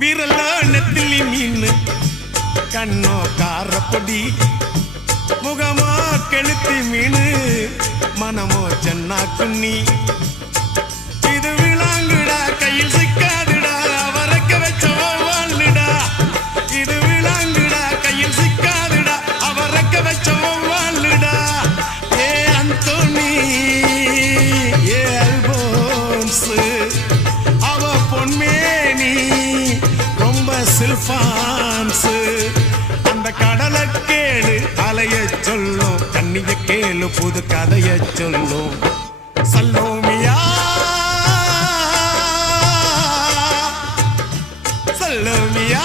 விரல நெத்திலி மீன் கண்ணோ காரப்பொடி முகமோ கெளுத்தி மீன் மனமோ சென்னா குன்னி இது விளாங்குடா கையில் சிக்காதுடா அவரக்க வச்ச வாழ்டா இது விளாங்குடா கையில் சிக்காதுடா அவரக்க வச்ச வாழ்டா ஏ அந்தோனி ஏ அல்போன்ஸ் அவ பொன்மேனி ரொம்ப சில்பான்ஸ் அந்த கடலை கேளு அலைய சொல்லும் கண்ணிய கேளு புது கதைய சொல்லும் சல்லோமியா சல்லோமியா